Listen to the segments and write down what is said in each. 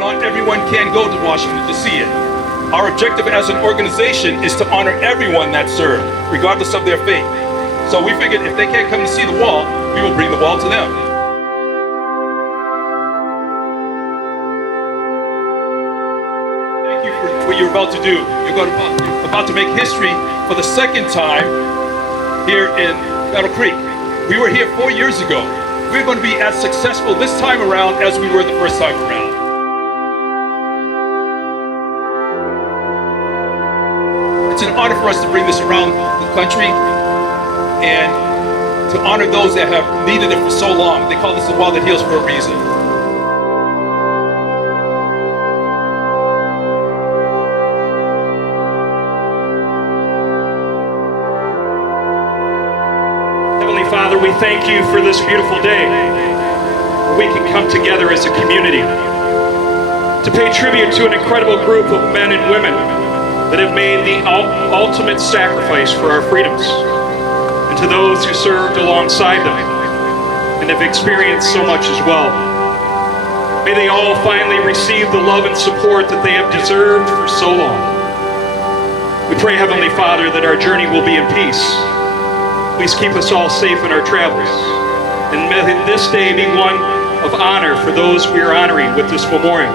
not everyone can go to Washington to see it. Our objective as an organization is to honor everyone that served, regardless of their faith. So we figured if they can't come to see the wall, we will bring the wall to them. Thank you for what you're about to do. You're about to make history for the second time here in Battle Creek. We were here 4 years ago. We're going to be as successful this time around as we were the first time around. It's an honor for us to bring this around the country and to honor those that have needed it for so long. They call this the wall that heals for a reason. Heavenly Father, we thank you for this beautiful day where we can come together as a community to pay tribute to an incredible group of men and women that have made the ultimate sacrifice for our freedoms, and to those who served alongside them and have experienced so much as well. May they all finally receive the love and support that they have deserved for so long. We pray, Heavenly Father, that our journey will be in peace. Please keep us all safe in our travels, and may this day be one of honor for those we are honoring with this memorial.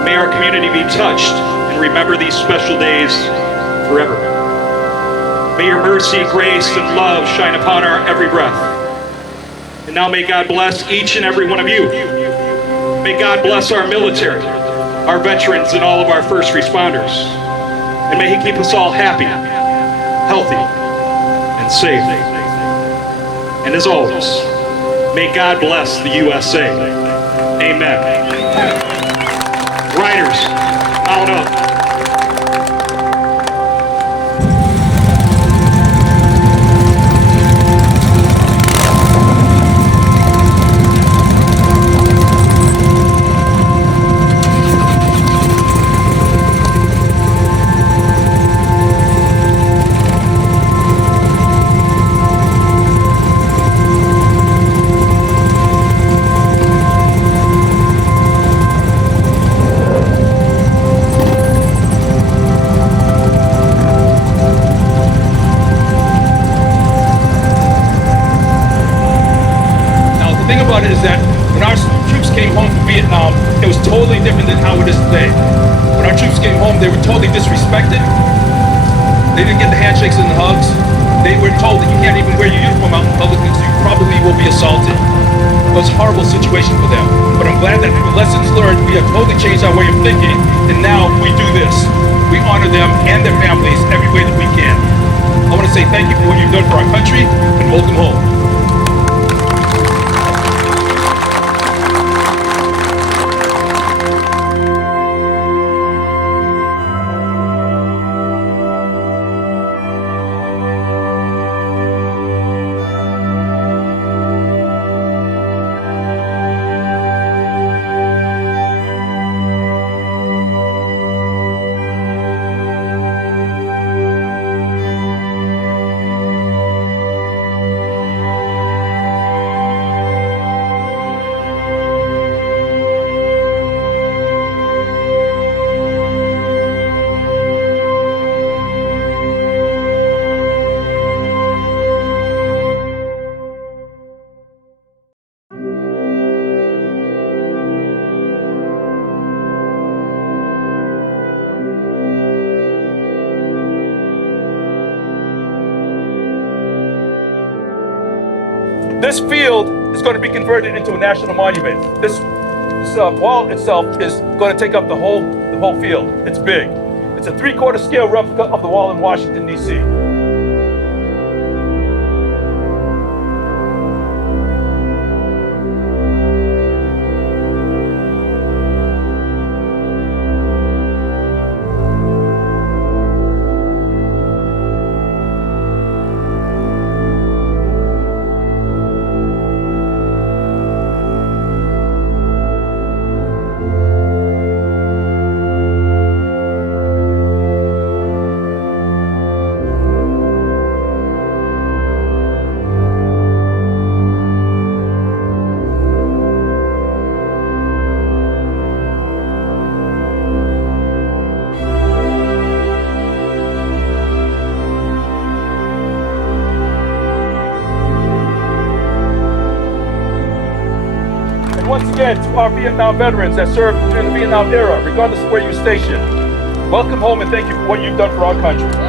May our community be touched and remember these special days forever. May your mercy, grace, and love shine upon our every breath. And now may God bless each and every one of you. May God bless our military, our veterans, and all of our first responders. And may He keep us all happy, healthy, and safe. And as always, may God bless the USA. Amen. Riders, mount up. Is that when our troops came home from Vietnam, it was totally different than how it is today. When our troops came home, they were totally disrespected. They didn't get the handshakes and the hugs. They were told that you can't even wear your uniform out in public because you probably will be assaulted. It was a horrible situation for them. But I'm glad that through lessons learned, we have totally changed our way of thinking, and now we do this. We honor them and their families every way that we can. I want to say thank you for what you've done for our country, and welcome home. This field is going to be converted into a national monument. This wall itself is going to take up the whole field. It's big. It's a 3/4 scale replica of the wall in Washington, D.C. once again to our Vietnam veterans that served during the Vietnam era, regardless of where you're stationed. Welcome home and thank you for what you've done for our country.